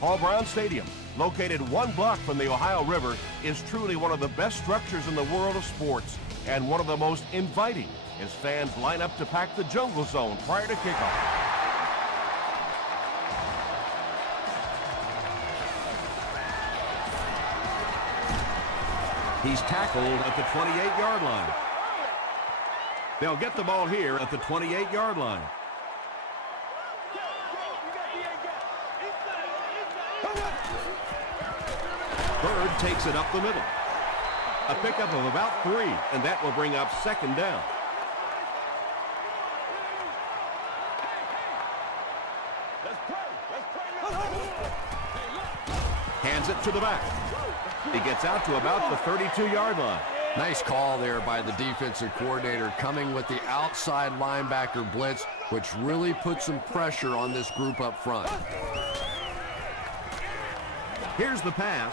Paul Brown Stadium, located 1 block from the Ohio River, is truly one of the best structures in the world of sports and one of the most inviting as fans line up to pack the jungle zone prior to kickoff. He's tackled at the 28-yard line. They'll get the ball here at the 28-yard line. Bird takes it up the middle. A pickup of about 3, and that will bring up 2nd down. Hands it to the back. He gets out to about the 32-yard line. Nice call there by the defensive coordinator, coming with the outside linebacker blitz, which really puts some pressure on this group up front. Here's the pass.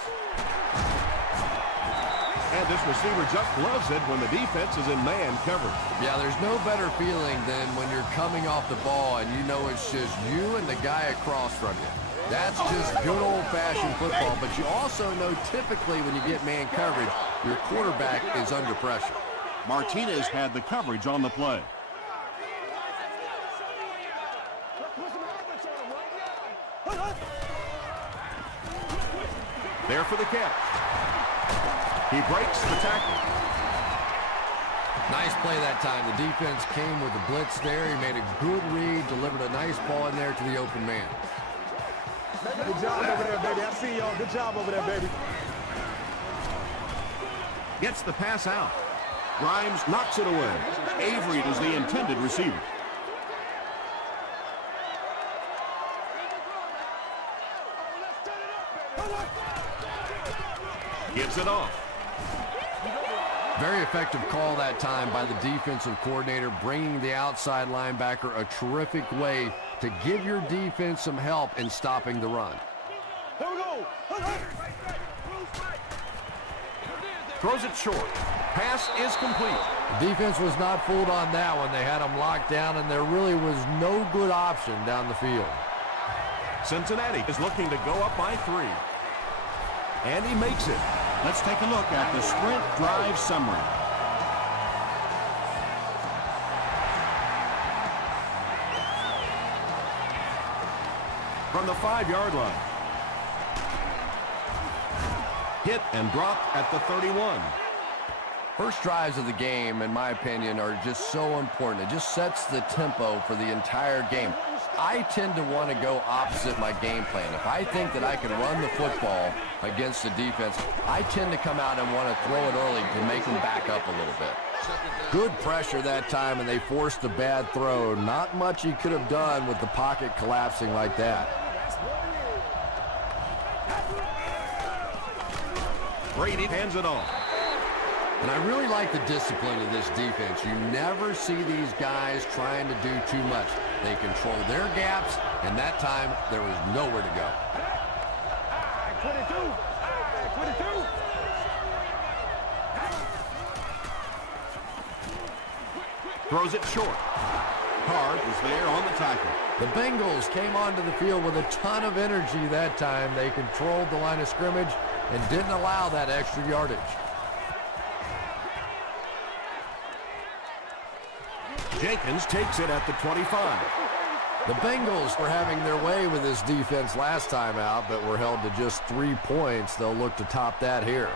And this receiver just loves it when the defense is in man coverage. Yeah, there's no better feeling than when you're coming off the ball and you know it's just you and the guy across from you. That's just good old-fashioned football, but you also know typically when you get man coverage, your quarterback is under pressure. Martinez had the coverage on the play. There for the catch. He breaks the tackle. Nice play that time. The defense came with the blitz there. He made a good read, delivered a nice ball in there to the open man. Good job over there, baby. I see y'all. Good job over there, baby. Gets the pass out. Grimes knocks it away. Avery is the intended receiver. Gives it off. Very effective call that time by the defensive coordinator, bringing the outside linebacker a terrific way to give your defense some help in stopping the run. Here we go. Throws it short. Pass is complete. The defense was not fooled on that one. They had him locked down, and there really was no good option down the field. Cincinnati is looking to go up by 3. And he makes it. Let's take a look at the sprint drive summary. From the 5-yard line. Hit and dropped at the 31. First drives of the game, in my opinion, are just so important. It just sets the tempo for the entire game. I tend to want to go opposite my game plan. If I think that I can run the football against the defense, I tend to come out and want to throw it early to make them back up a little bit. Good pressure that time, and they forced a bad throw. Not much he could have done with the pocket collapsing like that. Brady hands it off. And I really like the discipline of this defense. You never see these guys trying to do too much. They control their gaps, and that time there was nowhere to go. 22. Throws it short. Hard was there on the tackle. The Bengals came onto the field with a ton of energy that time. They controlled the line of scrimmage and didn't allow that extra yardage. Jenkins takes it at the 25. The Bengals were having their way with this defense last time out, but were held to just 3 points. They'll look to top that here.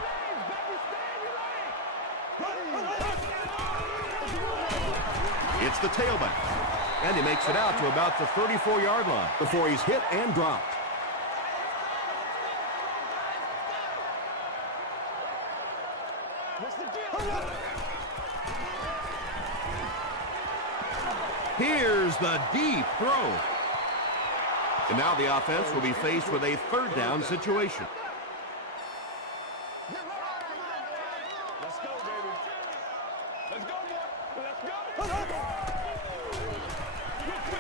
It's the tailback. And he makes it out to about the 34-yard line before he's hit and dropped. Here's the deep throw. And now the offense will be faced with a 3rd down situation. Let's go, baby. Let's go, boy. Let's go.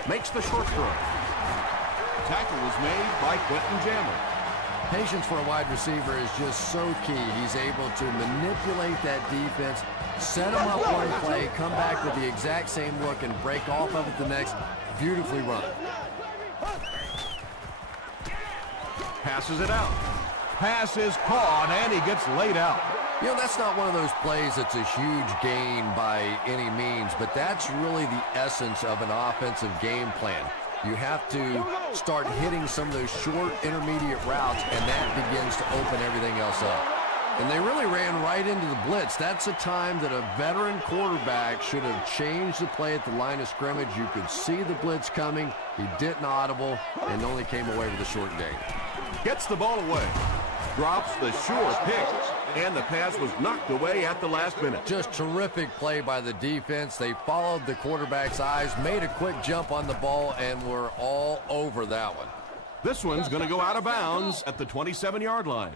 Makes the short throw. Tackle was made by Quentin Jammer. Patience for a wide receiver is just so key. He's able to manipulate that defense, set him up one play, come back with the exact same look, and break off of it the next. Beautifully run. Passes it out. Pass is caught, and he gets laid out. You know, that's not one of those plays that's a huge gain by any means, but that's really the essence of an offensive game plan. You have to start hitting some of those short intermediate routes, and that begins to open everything else up. And they really ran right into the blitz. That's a time that a veteran quarterback should have changed the play at the line of scrimmage. You could see the blitz coming. He didn't audible and only came away with a short gain. Gets the ball away. Drops the sure pick. And the pass was knocked away at the last minute. Just terrific play by the defense. They followed the quarterback's eyes, made a quick jump on the ball, and were all over that one. This one's going to go out of bounds at the 27-yard line.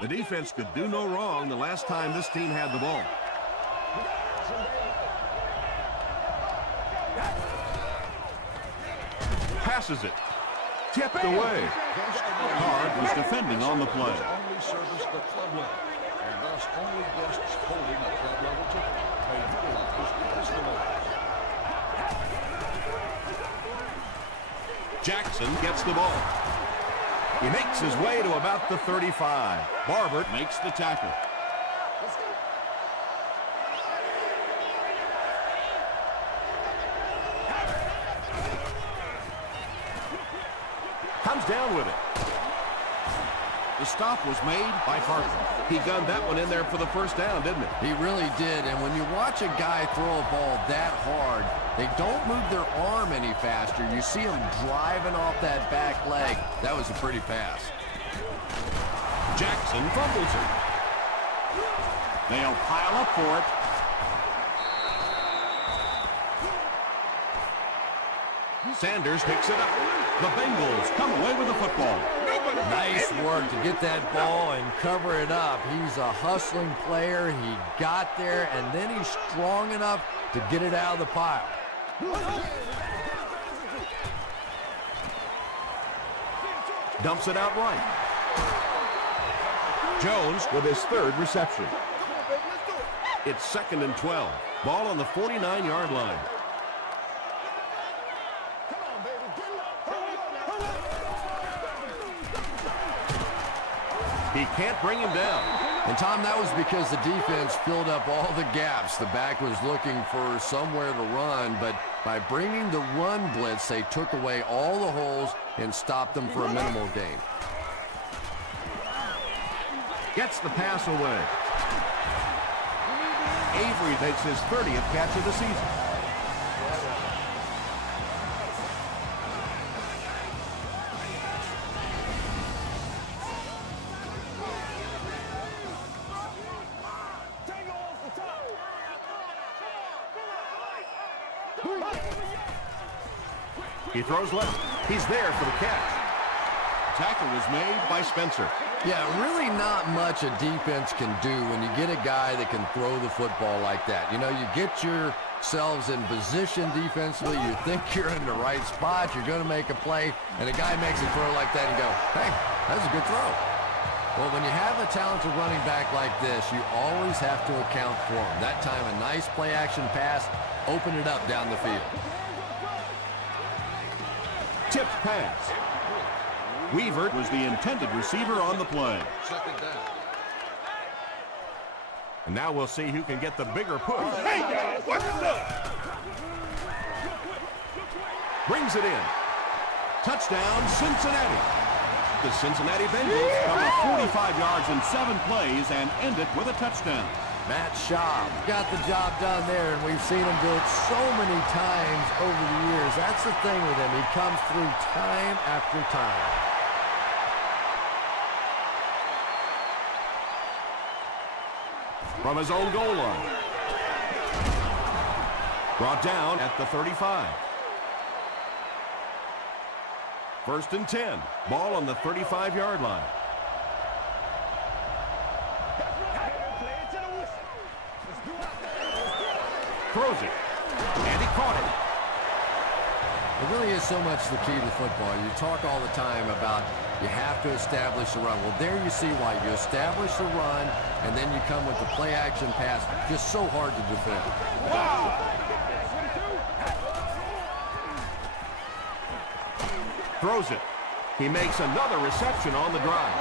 The defense could do no wrong the last time this team had the ball. Passes it. Tipped away. Card was defending on the play. Only service the club level, and thus only guests holding a club level ticket may utilize this delay. Jackson gets the ball. He makes his way to about the 35. Barbert makes the tackle. Comes down with it. The stop was made by Parker. He gunned that one in there for the first down, didn't he? He really did, and when you watch a guy throw a ball that hard, they don't move their arm any faster. You see him driving off that back leg. That was a pretty pass. Jackson fumbles it. They'll pile up for it. Sanders picks it up. The Bengals come away with the football. Nice work to get that ball and cover it up. He's a hustling player. He got there, and then he's strong enough to get it out of the pile. Dumps it out right. Jones with his third reception. It's 2nd and 12. Ball on the 49-yard line. He can't bring him down. And, Tom, that was because the defense filled up all the gaps. The back was looking for somewhere to run, but by bringing the run blitz, they took away all the holes and stopped them for a minimal gain. Gets the pass away. Avery makes his 30th catch of the season. He throws left. He's there for the catch. Tackle was made by Spencer. Yeah, really not much a defense can do when you get a guy that can throw the football like that. You know, you get yourselves in position defensively. You think you're in the right spot. You're going to make a play, and a guy makes a throw like that and you go, hey, that's a good throw. Well, when you have a talented running back like this, you always have to account for him. That time, a nice play-action pass opened it up down the field. Tipped pass. Weaver was the intended receiver on the play. Second down. And now we'll see who can get the bigger push. Hey, what's up? Brings it in. Touchdown, Cincinnati. The Cincinnati Bengals cover 45 yards in 7 plays and end it with a touchdown. Matt Schaub got the job done there, and we've seen him do it so many times over the years. That's the thing with him. He comes through time after time. From his own goal line. Brought down at the 35. 1st and 10. Ball on the 35-yard line. Throws it. And he caught it. It really is so much the key to football. You talk all the time about you have to establish the run. Well, there you see why. You establish the run, and then you come with the play-action pass. Just so hard to defend. Throws it. He makes another reception on the drive.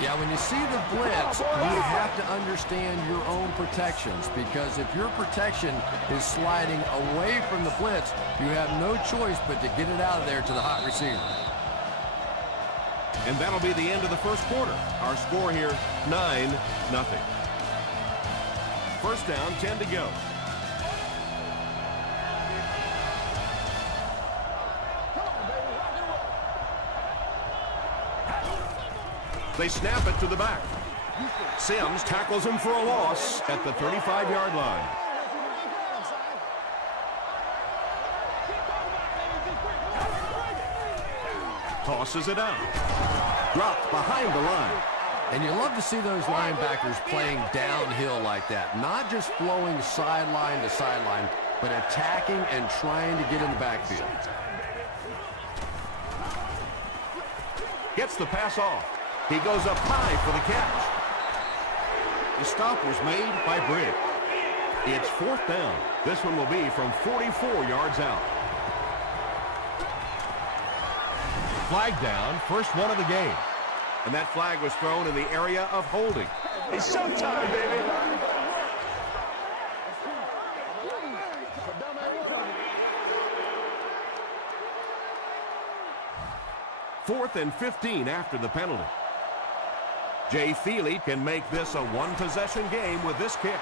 Yeah, when you see the blitz, you have to understand your own protections, because if your protection is sliding away from the blitz, you have no choice but to get it out of there to the hot receiver. And that'll be the end of the first quarter. Our score here, 9-0. First down, 10 to go. They snap it to the back. Sims tackles him for a loss at the 35-yard line. Tosses it out. Dropped behind the line. And you love to see those linebackers playing downhill like that. Not just flowing sideline to sideline, but attacking and trying to get in the backfield. Gets the pass off. He goes up high for the catch. The stop was made by Britt. It's fourth down. This one will be from 44 yards out. Flag down, first one of the game. And that flag was thrown in the area of holding. It's showtime, baby. 4th and 15 after the penalty. Jay Feely can make this a one-possession game with this kick.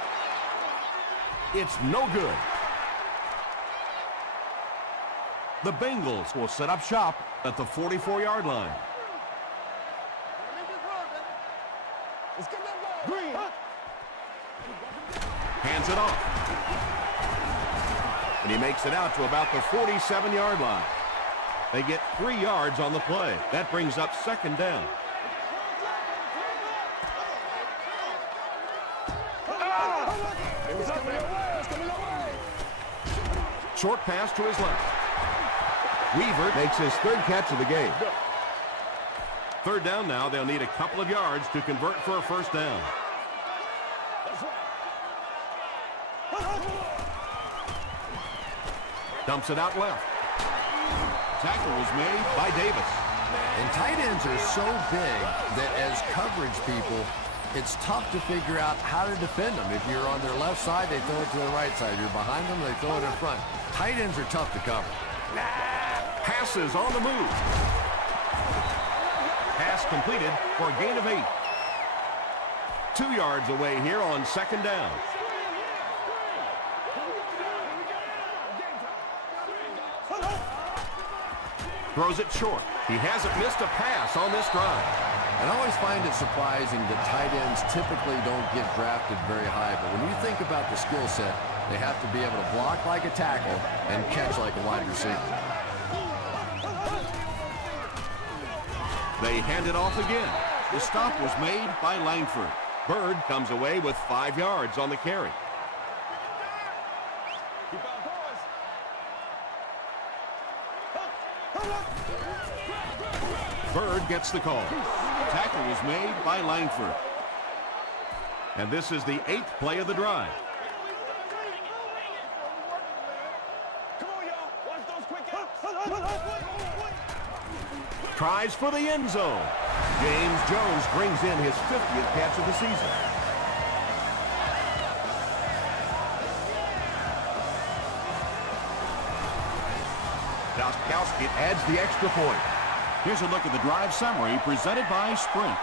It's no good. The Bengals will set up shop at the 44-yard line. Hands it off. And he makes it out to about the 47-yard line. They get 3 yards on the play. That brings up second down. Short pass to his left. Weaver makes his third catch of the game. Third down now. They'll need a couple of yards to convert for a first down. Dumps it out left. Tackle was made by Davis. And tight ends are so big that as coverage people, it's tough to figure out how to defend them. If you're on their left side, they throw it to the right side. You're behind them, they throw it in front. Tight ends are tough to cover. Passes on the move. Pass completed for a gain of 8. 2 yards away here on second down. Throws it short. He hasn't missed a pass on this drive. And I always find it surprising that tight ends typically don't get drafted very high. But when you think about the skill set, they have to be able to block like a tackle and catch like a wide receiver. They hand it off again. The stop was made by Langford. Bird comes away with 5 yards on the carry. Bird gets the call. Tackle was made by Langford. And this is the 8th play of the drive. Tries for the end zone. James Jones brings in his 50th catch of the season. Gostkowski adds the extra point. Here's a look at the drive summary presented by Sprint.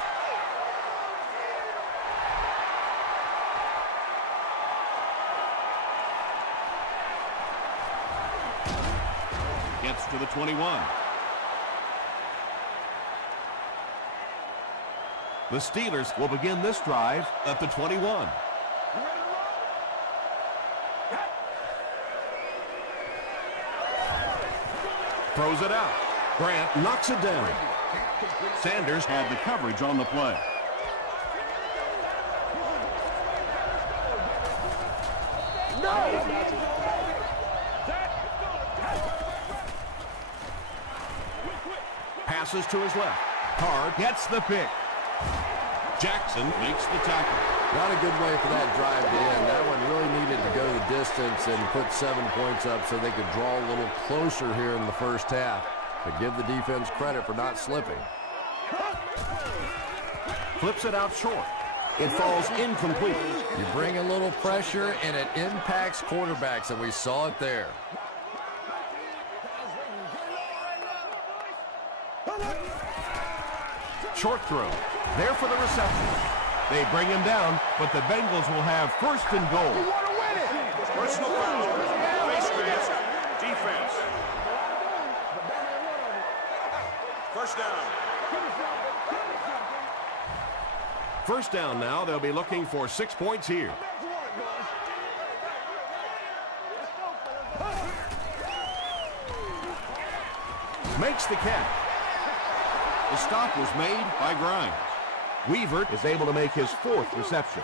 Gets to the 21. The Steelers will begin this drive at the 21. Throws it out. Grant knocks it down. Sanders had the coverage on the play. Passes to his left. Carr gets the pick. Jackson makes the tackle. Not a good way for that drive to end. That one really needed to go the distance and put 7 points up so they could draw a little closer here in the first half. but give the defense credit for not slipping. Flips it out short. It falls incomplete. You bring a little pressure, and it impacts quarterbacks, and we saw it there. Short throw. There for the reception. They bring him down, but the Bengals will have first and goal. Personal foul. Face mask. Defense. First down. First down now. They'll be looking for 6 points here. Makes the catch. The stop was made by Grimes. Weaver is able to make his 4th reception.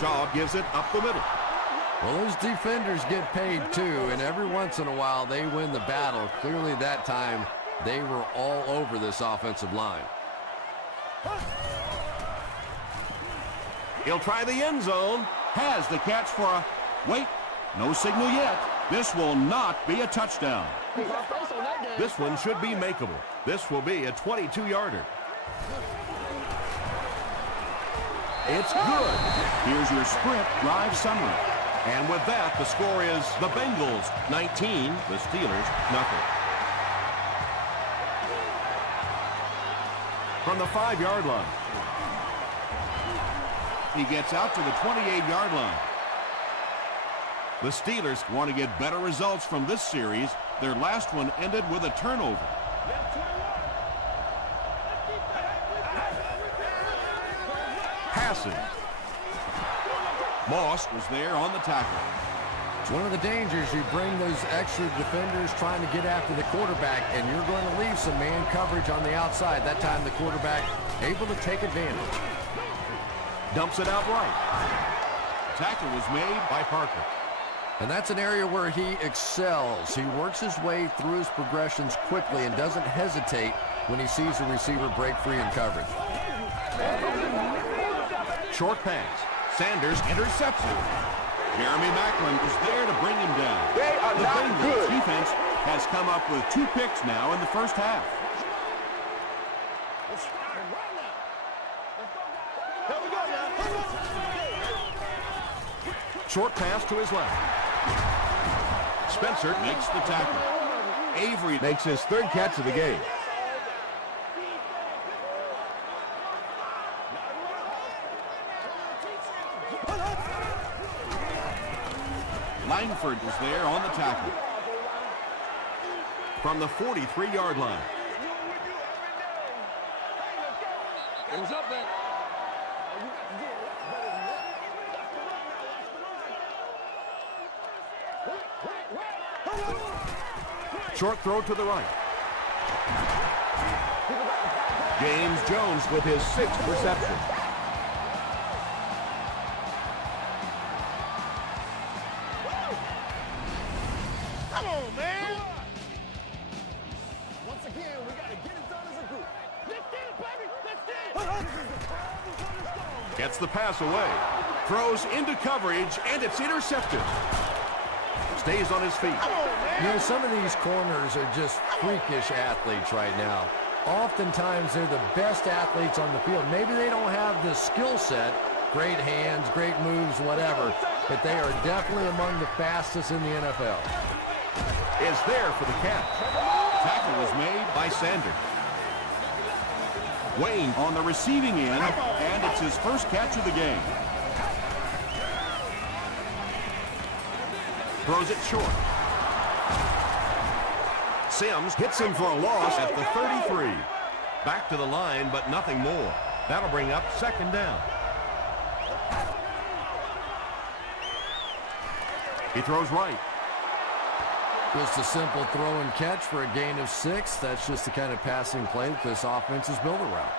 Shaw gives it up the middle. Well, those defenders get paid too, and every once in a while they win the battle. Clearly that time they were all over this offensive line. He'll try the end zone. Has the catch for a... Wait, no signal yet. This will not be a touchdown. This one should be makeable. This will be a 22-yarder. It's good. Here's your sprint drive summary. And with that, the score is the Bengals 19, the Steelers nothing. From the 5-yard line. He gets out to the 28-yard line. The Steelers want to get better results from this series. Their last one ended with a turnover. Passing. Moss was there on the tackle. It's one of the dangers. You bring those extra defenders trying to get after the quarterback, and you're going to leave some man coverage on the outside. That time the quarterback able to take advantage. Dumps it out right. Tackle was made by Parker. And that's an area where he excels. He works his way through his progressions quickly and doesn't hesitate when he sees a receiver break free in coverage. Short pass. Sanders intercepts it. Jeremy Maclin is there to bring him down. They are The not Bengals good. defense has come up with 2 picks now in the first half. Short pass to his left. Spencer makes the tackle. Avery makes his 3rd catch of the game. Langford was there on the tackle. From the 43-yard line. It was up there. Short throw to the right. James Jones with his 6th reception. Come on, man. Once again, we got to get it done as a group. Let's get it, baby. Let's get it. Gets the pass away. Throws into coverage, and it's intercepted. Stays on his feet. You know, some of these corners are just freakish athletes right now. Oftentimes, they're the best athletes on the field. Maybe they don't have the skill set, great hands, great moves, whatever, but they are definitely among the fastest in the NFL. Is there for the catch. Tackle was made by Sanders. Wayne on the receiving end, and it's his 1st catch of the game. Throws it short. Sims hits him for a loss at the 33. Back to the line, but nothing more. That'll bring up 2nd down. He throws right. Just a simple throw and catch for a gain of 6. That's just the kind of passing play that this offense is built around.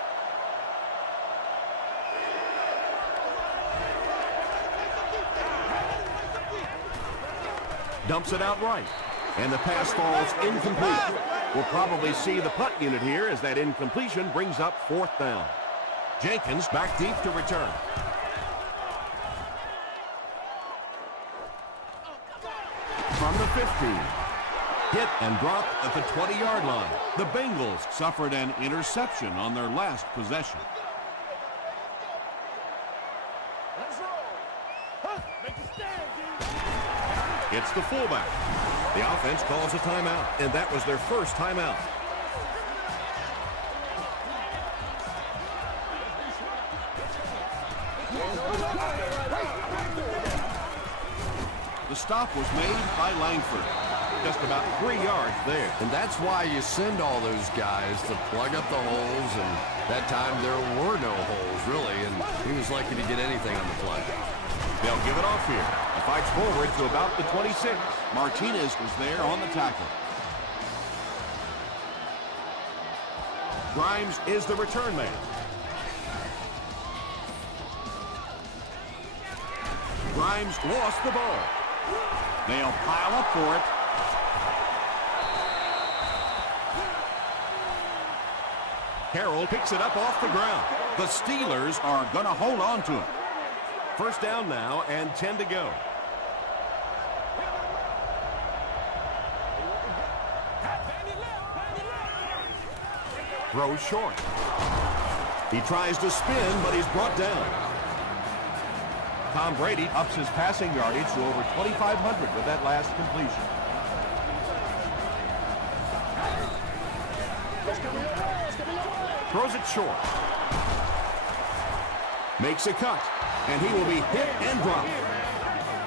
Dumps it out right. And the pass falls incomplete. We'll probably see the punt unit here as that incompletion brings up 4th down. Jenkins back deep to return. from the 15. Hit and dropped at the 20-yard line. The Bengals suffered an interception on their last possession. Let's roll. Huh? Make a stand, dude. It's the fullback. The offense calls a timeout, and that was their first timeout. The stop was made by Langford. Just about 3 yards there. And that's why you send all those guys to plug up the holes, and that time there were no holes, really, and he was lucky to get anything on the play. They'll give it off here. He fights forward to about the 26. Martinez was there on the tackle. Grimes is the return man. Grimes lost the ball. They'll pile up for it. Carroll picks it up off the ground. The Steelers are going to hold on to it. First down now and 10 to go. Throws short. He tries to spin, but he's brought down. Tom Brady ups his passing yardage to over 2,500 with that last completion. Throws it short. Makes a cut, and he will be hit and dropped.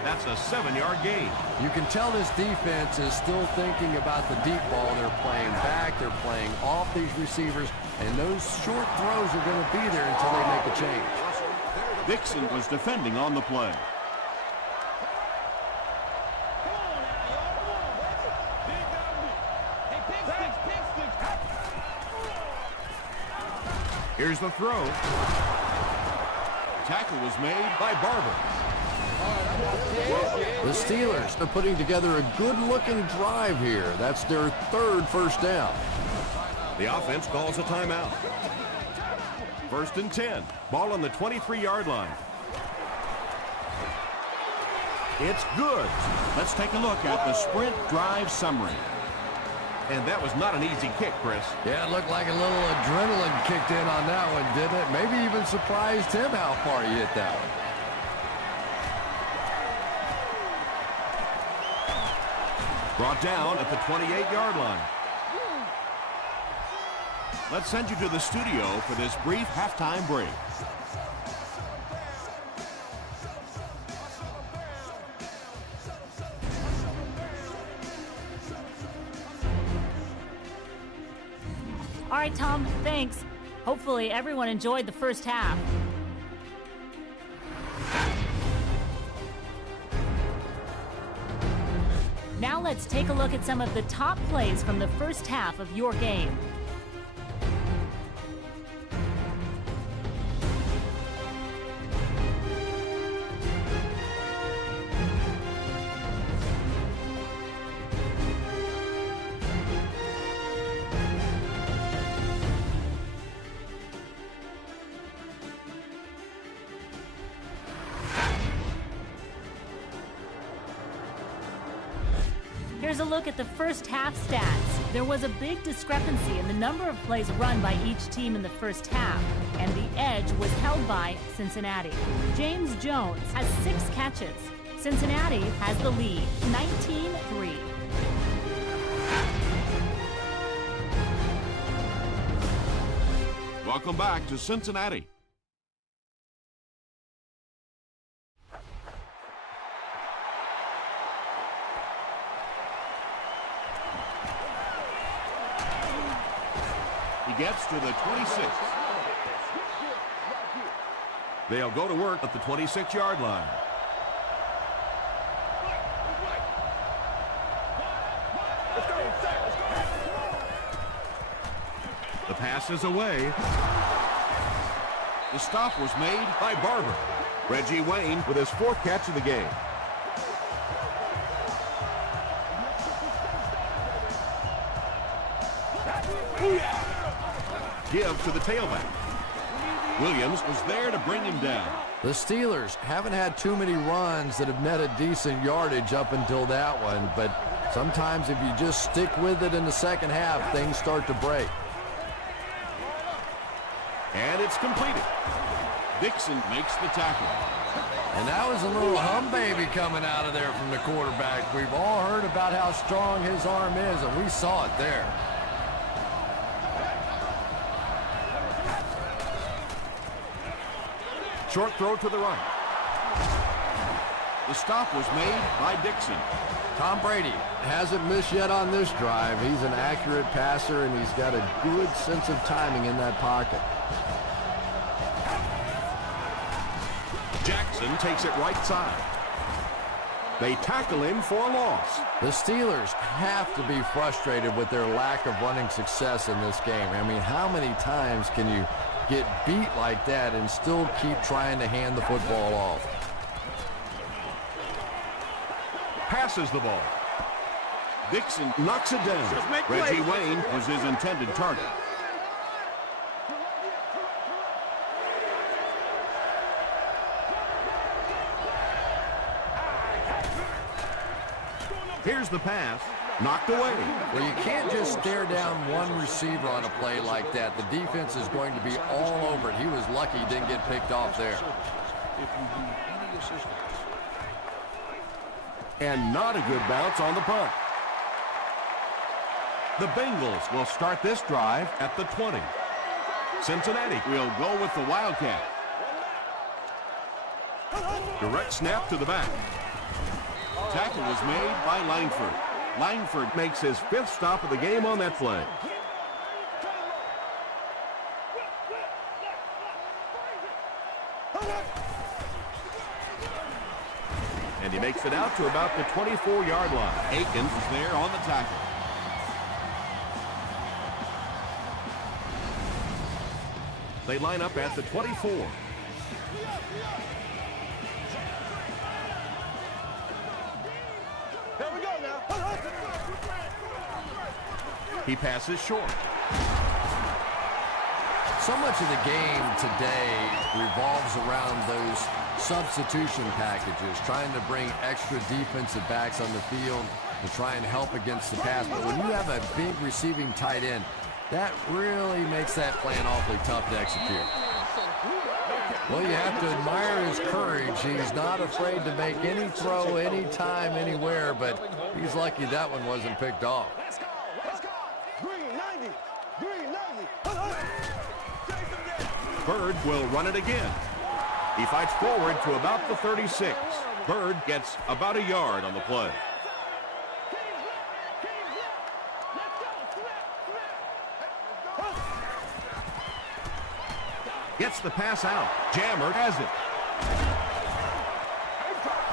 That's a 7-yard gain. You can tell this defense is still thinking about the deep ball. They're playing back, they're playing off these receivers, and those short throws are going to be there until they make a change. Dixon was defending on the play. Here's the throw. Tackle was made by Barber. The Steelers are putting together a good-looking drive here. That's their third first down. The offense calls a timeout. First and 10. Ball on the 23-yard line. It's good. Let's take a look at the sprint drive summary. And that was not an easy kick, Chris. Yeah, it looked like a little adrenaline kicked in on that one, didn't it? Maybe even surprised him how far he hit that one. Brought down at the 28-yard line. Let's send you to the studio for this brief halftime break. All right, Tom, thanks. Hopefully everyone enjoyed the first half. Now let's take a look at some of the top plays from the first half of your game. Here's a look at the first half stats. There was a big discrepancy in the number of plays run by each team in the first half, and the edge was held by Cincinnati. James Jones has 6 catches. Cincinnati has the lead, 19-3. Welcome back to Cincinnati. He gets to the 26. They'll go to work at the 26-yard line. The pass is away. The stop was made by Barber. Reggie Wayne with his 4th catch of the game. Give to the tailback. Williams was there to bring him down. The Steelers haven't had too many runs that have netted decent yardage up until that one, but sometimes if you just stick with it in the second half, things start to break. And it's completed. Dixon makes the tackle. And that was a little hum baby coming out of there from the quarterback. We've all heard about how strong his arm is, and we saw it there. Short throw to the right. The stop was made by Dixon. Tom Brady hasn't missed yet on this drive. He's an accurate passer, and he's got a good sense of timing in that pocket. Jackson takes it right side. They tackle him for a loss. The Steelers have to be frustrated with their lack of running success in this game. I mean, how many times can you get beat like that and still keep trying to hand the football off? Passes the ball. Dixon knocks it down. Reggie Wayne was his intended target. Here's the pass. Knocked away. Well, you can't just stare down one receiver on a play like that. The defense is going to be all over it. He was lucky he didn't get picked off there. If you need any assistance. And not a good bounce on the punt. The Bengals will start this drive at the 20. Cincinnati will go with the Wildcat. Direct snap to the back. Tackle was made by Langford. Langford makes his 5th stop of the game on that play. And he makes it out to about the 24-yard line. Akins is there on the tackle. They line up at the 24. He passes short. So much of the game today revolves around those substitution packages, trying to bring extra defensive backs on the field to try and help against the pass. But when you have a big receiving tight end, that really makes that plan awfully tough to execute. Well, you have to admire his courage. He's not afraid to make any throw, anytime, anywhere, but he's lucky that one wasn't picked off. Bird will run it again. He fights forward to about the 36. Bird gets about a yard on the play. Gets the pass out. Jammer has it.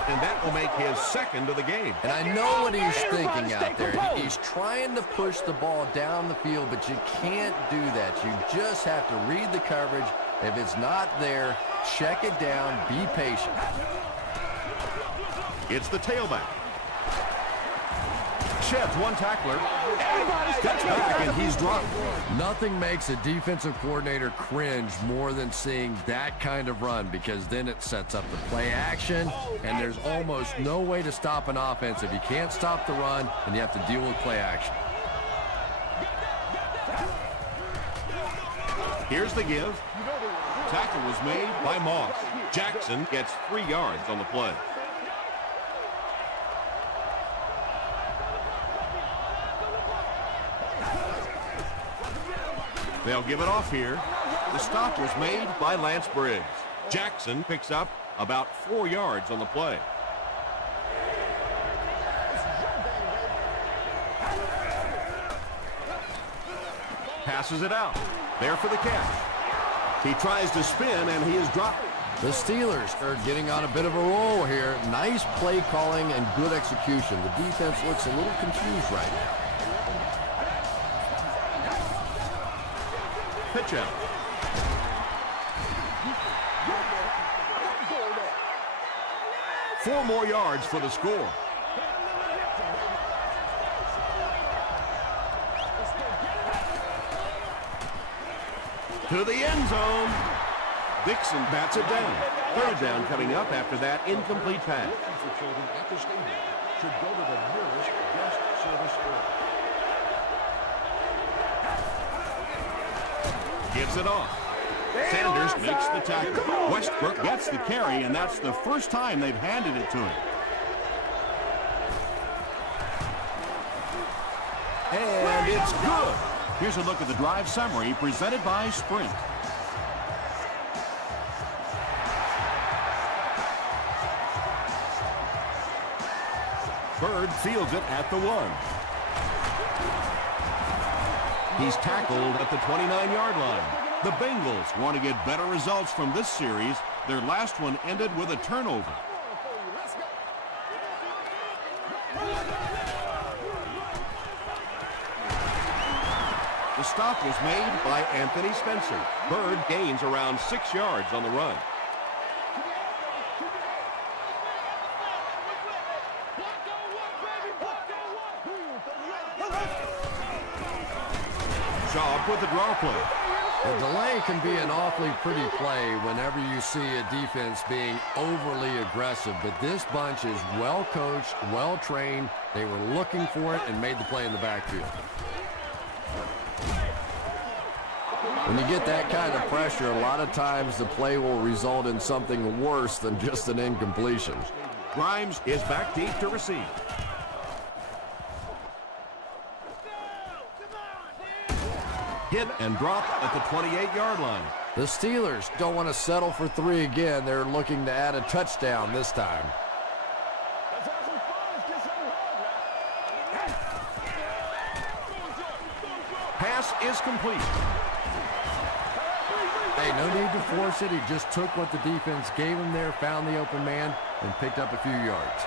And that will make his 2nd of the game. And I know what he's thinking out there. He's trying to push the ball down the field, but you can't do that. You just have to read the coverage. If it's not there, check it down, be patient. It's the tailback. Sheds one tackler. Steps back and he's dropped. Nothing makes a defensive coordinator cringe more than seeing that kind of run, because then it sets up the play action, and there's almost no way to stop an offense if you can't stop the run and you have to deal with play action. Here's the give. Tackle was made by Moss. Jackson gets 3 yards on the play. They'll give it off here. The stop was made by Lance Briggs. Jackson picks up about 4 yards on the play. Passes it out. There for the catch. He tries to spin, and he is dropped. The Steelers are getting on a bit of a roll here. Nice play calling and good execution. The defense looks a little confused right now. Pitch out. Four more yards for the score. To the end zone. Dixon bats it down. Third down coming up after that incomplete pass. For children at the stadium should go to the nearest guest service area. Gives it off. Sanders makes the tackle. Westbrook gets the carry, and that's the first time they've handed it to him. And it's good. Here's a look at the drive summary presented by Sprint. Bird fields it at the 1. He's tackled at the 29-yard line. The Bengals want to get better results from this series. Their last one ended with a turnover. The stop was made by Anthony Spencer. Bird gains around 6 yards on the run. Shaw with the draw play. The delay can be an awfully pretty play whenever you see a defense being overly aggressive, but this bunch is well coached, well trained. They were looking for it and made the play in the backfield. When you get that kind of pressure, a lot of times the play will result in something worse than just an incompletion. Grimes is back deep to receive. Hit and dropped at the 28-yard line. The Steelers don't want to settle for 3 again. They're looking to add a touchdown this time. Pass is complete. Hey, no need to force it. He just took what the defense gave him there, found the open man, and picked up a few yards.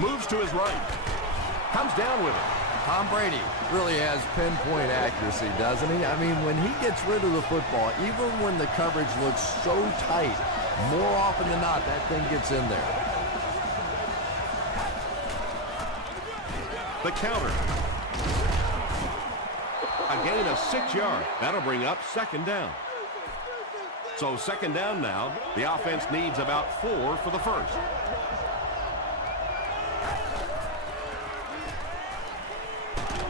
Moves to his right. Comes down with it. Tom Brady really has pinpoint accuracy, doesn't he? I mean, when he gets rid of the football, even when the coverage looks so tight, more often than not, that thing gets in there. The counter. A gain of 6 yards. That'll bring up second down. So second down now. The offense needs about 4 for the first.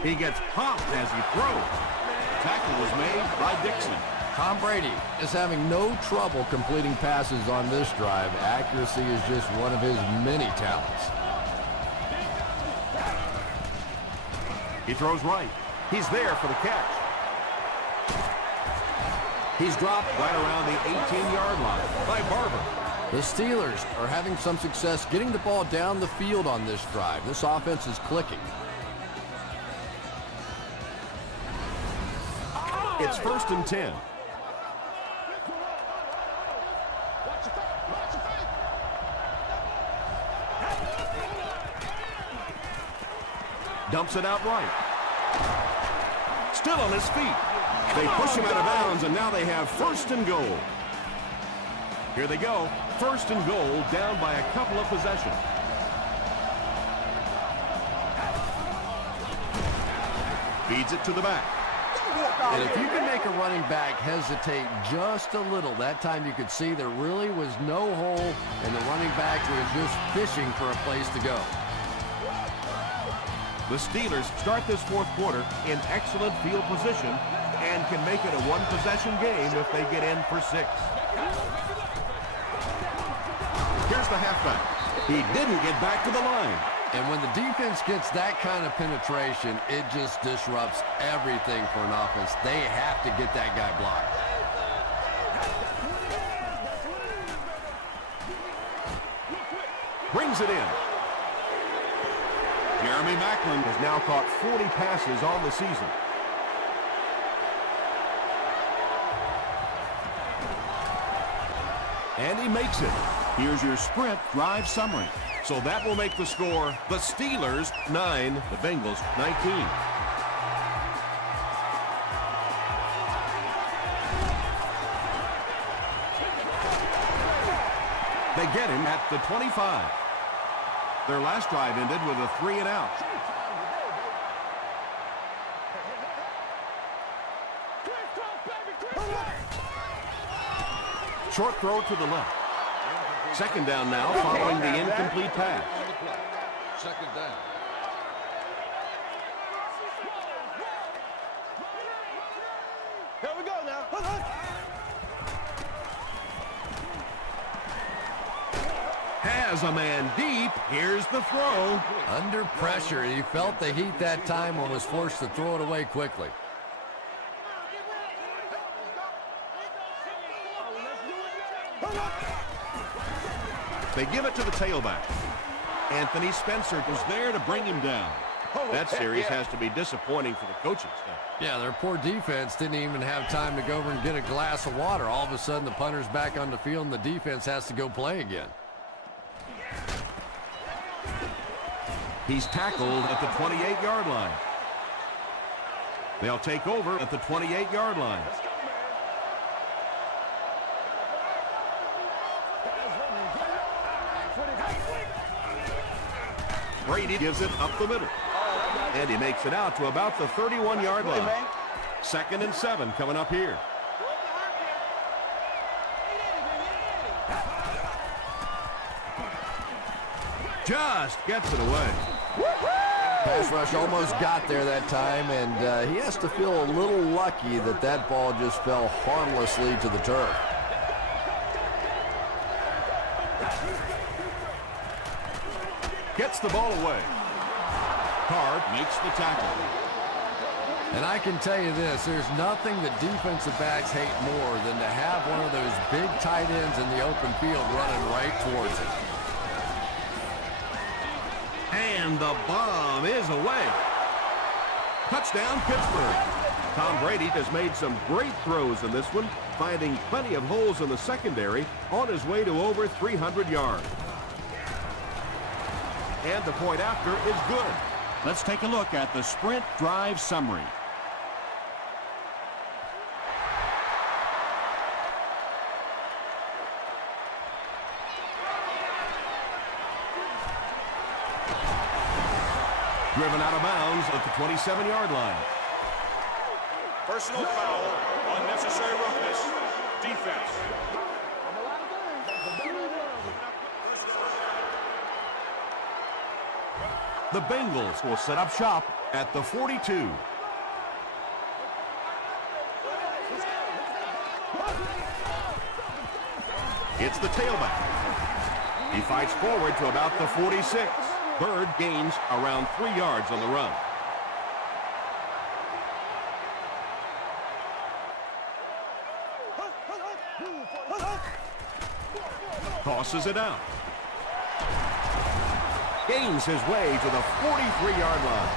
He gets popped as he throws. Tackle was made by Dixon. Tom Brady is having no trouble completing passes on this drive. Accuracy is just one of his many talents. He throws right. He's there for the catch. He's dropped right around the 18-yard line by Barber. The Steelers are having some success getting the ball down the field on this drive. This offense is clicking. It's 1st and 10. Dumps it out right. Still on his feet. They push him out of bounds, and now they have 1st and goal. Here they go. 1st and goal, down by a couple of possessions. Feeds it to the back. And if you can make a running back hesitate just a little, that time you could see there really was no hole, and the running back was just fishing for a place to go. The Steelers start this fourth quarter in excellent field position and can make it a one-possession game if they get in for 6. Here's the halfback. He didn't get back to the line. And when the defense gets that kind of penetration, it just disrupts everything for an offense. They have to get that guy blocked. Brings it in. Jeremy Maclin has now caught 40 passes on the season. And he makes it. Here's your Sprint drive summary. So that will make the score the Steelers 9, the Bengals 19. They get him at the 25. Their last drive ended with a 3-and-out. Short throw to the left. Second down now following the incomplete pass. On the play. Second down. Here we go now. Has a man deep. Here's the throw. Under pressure, he felt the heat that time and was forced to throw it away quickly. They give it to the tailback. Anthony Spencer was there to bring him down. That series has to be disappointing for the coaching staff. Yeah, their poor defense didn't even have time to go over and get a glass of water. All of a sudden, the punter's back on the field, and the defense has to go play again. He's tackled at the 28-yard line. They'll take over at the 28-yard line. Brady gives it up the middle. And he makes it out to about the 31-yard line. 2nd and 7 coming up here. Just gets it away. Pass rush almost got there that time, and he has to feel a little lucky that that ball just fell harmlessly to the turf. Gets the ball away. Card makes the tackle. And I can tell you this, there's nothing that defensive backs hate more than to have one of those big tight ends in the open field running right towards it. And the bomb is away. Touchdown, Pittsburgh. Tom Brady has made some great throws in this one, finding plenty of holes in the secondary on his way to over 300 yards. And the point after is good. Let's take a look at the sprint drive summary. Driven out of bounds at the 27-yard line. Personal foul, unnecessary roughness, defense. The Bengals will set up shop at the 42. It's the tailback. He fights forward to about the 46. Bird gains around 3 yards on the run. Tosses it out. Gains his way to the 43-yard line.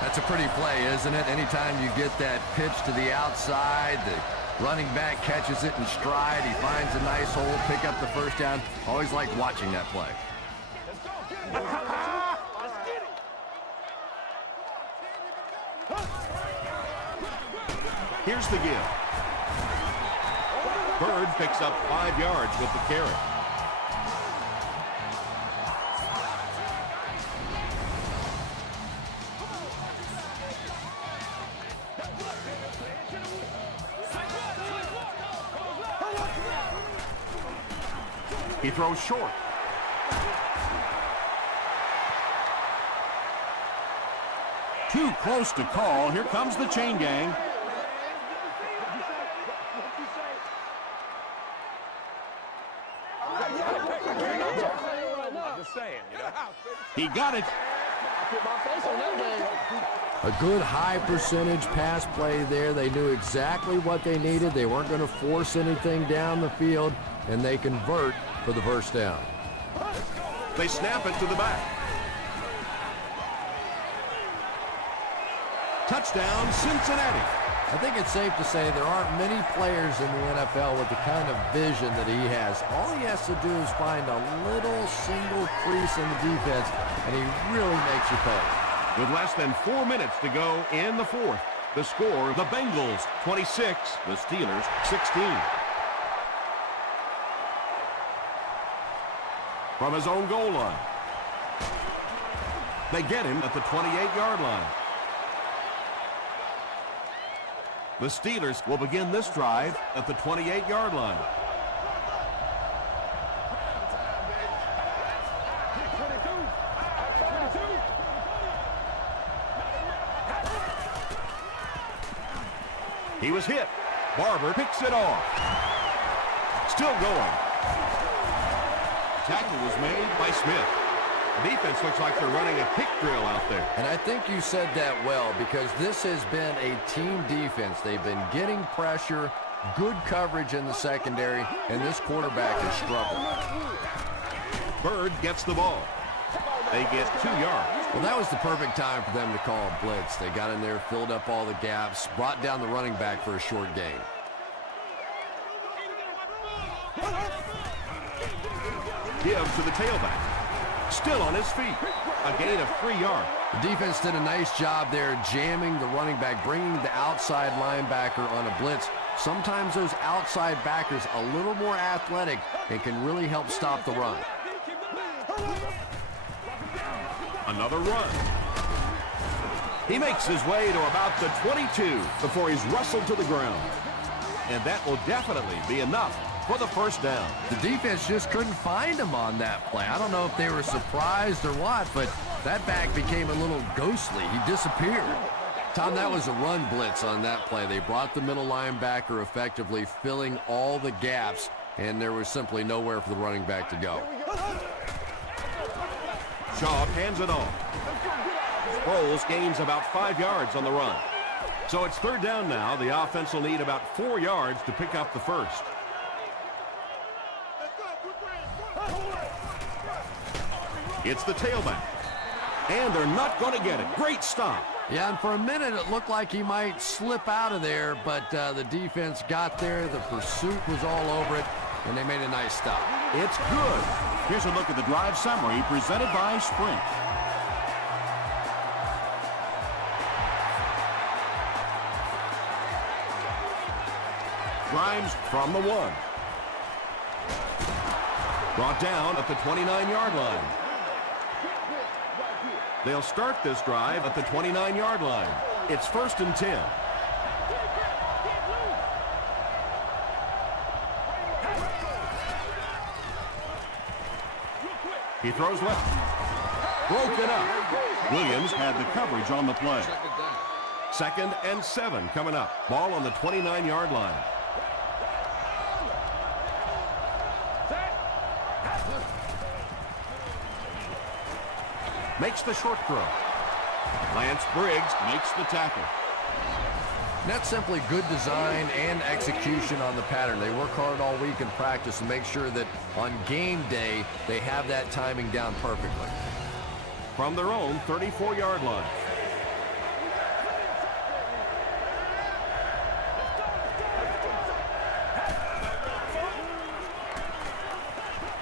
That's a pretty play, isn't it? Anytime you get that pitch to the outside, the running back catches it in stride, he finds a nice hole, pick up the first down. Always like watching that play. Here's the give. Bird picks up 5 yards with the carry. He throws short. Too close to call. Here comes the chain gang. He got it. A good high percentage pass play there. They knew exactly what they needed. They weren't going to force anything down the field, and they convert for the first down. They snap it to the back. Touchdown, Cincinnati. I think it's safe to say there aren't many players in the NFL with the kind of vision that he has. All he has to do is find a little single crease in the defense, and he really makes you pay. With less than 4 minutes to go in the fourth, the score, the Bengals 26, the Steelers 16. From his own goal line. They get him at the 28-yard line. The Steelers will begin this drive at the 28-yard line. He was hit. Barber picks it off. Still going. Tackle was made by Smith. Defense looks like they're running a pick drill out there. And I think you said that well, because this has been a team defense. They've been getting pressure, good coverage in the secondary, and this quarterback has struggled. Bird gets the ball. They get 2 yards. Well, that was the perfect time for them to call a blitz. They got in there, filled up all the gaps, brought down the running back for a short gain. Give to the tailback. Still on his feet. A gain of 3 yards. The defense did a nice job there jamming the running back, bringing the outside linebacker on a blitz. Sometimes those outside backers a little more athletic and can really help stop the run. Another run. He makes his way to about the 22 before he's wrestled to the ground. And that will definitely be enough for the first down. The defense just couldn't find him on that play. I don't know if they were surprised or what, but that back became a little ghostly. He disappeared. Tom, that was a run blitz on that play. They brought the middle linebacker effectively, filling all the gaps, and there was simply nowhere for the running back to go. Shaw hands it off. Sproles gains about 5 yards on the run. So it's third down now. The offense will need about 4 yards to pick up the first. It's the tailback. And they're not going to get it. Great stop. Yeah, and for a minute it looked like he might slip out of there, but the defense got there. The pursuit was all over it, and they made a nice stop. It's good. Here's a look at the drive summary presented by Sprint. Grimes from the 1. Brought down at the 29-yard line. They'll start this drive at the 29-yard line. It's 1st and 10. He throws left. Broken up. Williams had the coverage on the play. 2nd and 7 coming up. Ball on the 29-yard line. Makes the short throw. Lance Briggs makes the tackle. That's simply good design and execution on the pattern. They work hard all week in practice to make sure that on game day they have that timing down perfectly. From their own 34-yard line.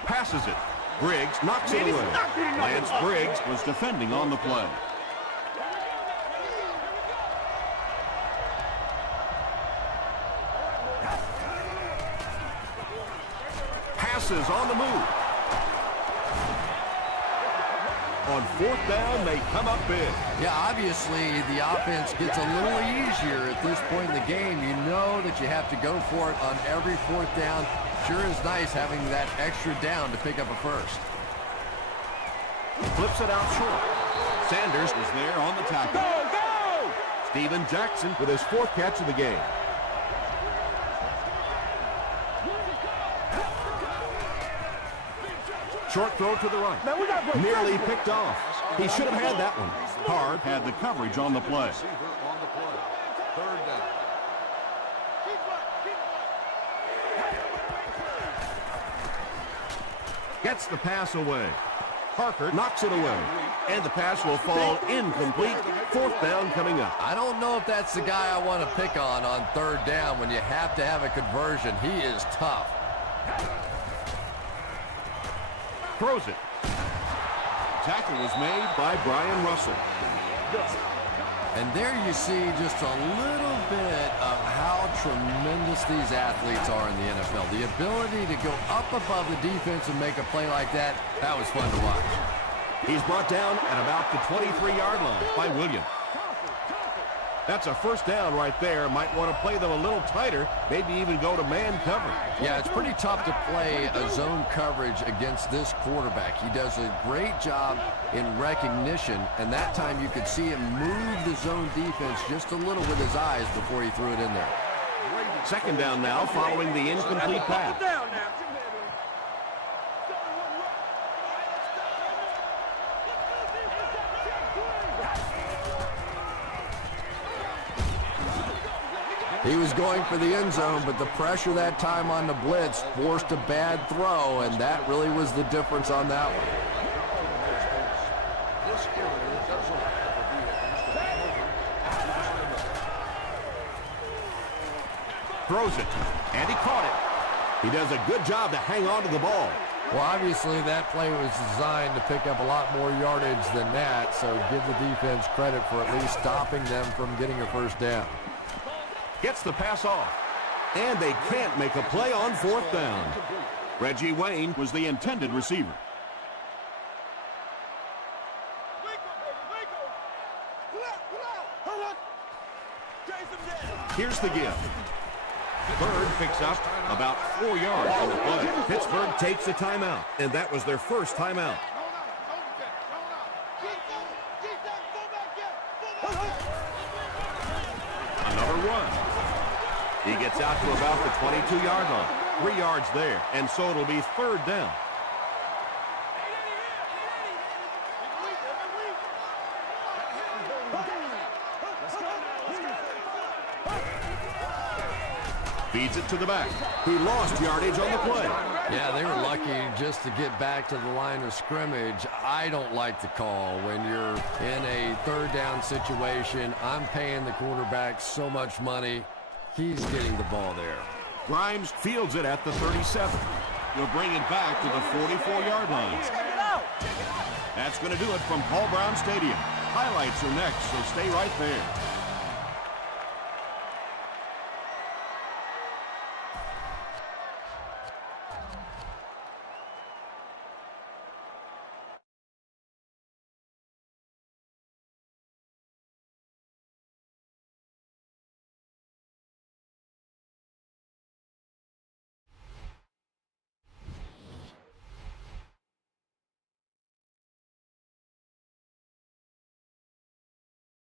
Passes it. Briggs knocks it away. Lance Briggs was defending on the play. Passes on the move. On 4th down, they come up big. Yeah, obviously the offense gets a little easier at this point in the game. You know that you have to go for it on every 4th down. Sure is nice having that extra down to pick up a first. Flips it out short. Sanders is there on the tackle. Go! Steven Jackson with his 4th catch of the game. Short throw to the right. Nearly picked off. He should have had that one. Hard had the coverage on the play. Third down. Gets the pass away. Parker knocks it away. And the pass will fall incomplete. 4th down coming up. I don't know if that's the guy I want to pick on 3rd down when you have to have a conversion. He is tough. Throws it. Tackle was made by Brian Russell. And there you see just a little bit of how tremendous these athletes are in the NFL. The ability to go up above the defense and make a play like that, that was fun to watch. He's brought down at about the 23-yard line by Williams. That's a 1st down right there. Might want to play them a little tighter, maybe even go to man coverage. Yeah, it's pretty tough to play a zone coverage against this quarterback. He does a great job in recognition, and that time you could see him move the zone defense just a little with his eyes before he threw it in there. Second down now following the incomplete pass. Down now. He was going for the end zone, but the pressure that time on the blitz forced a bad throw, and that really was the difference on that one. This area doesn't have the vehicles. Throws it, and he caught it. He does a good job to hang on to the ball. Well, obviously that play was designed to pick up a lot more yardage than that, so give the defense credit for at least stopping them from getting a first down. Gets the pass off. And they can't make a play on fourth down. Reggie Wayne was the intended receiver. Here's the give. Bird picks up about 4 yards on the play. Pittsburgh takes a timeout, and that was their first timeout. Another run. He gets out to about the 22-yard line. 3 yards there, and so it'll be third down. Feeds it to the back. He lost yardage on the play. Yeah, they were lucky just to get back to the line of scrimmage. I don't like the call when you're in a third down situation. I'm paying the quarterback so much money. He's getting the ball there. Grimes fields it at the 37. He'll bring it back to the 44-yard line. That's going to do it from Paul Brown Stadium. Highlights are next, so stay right there.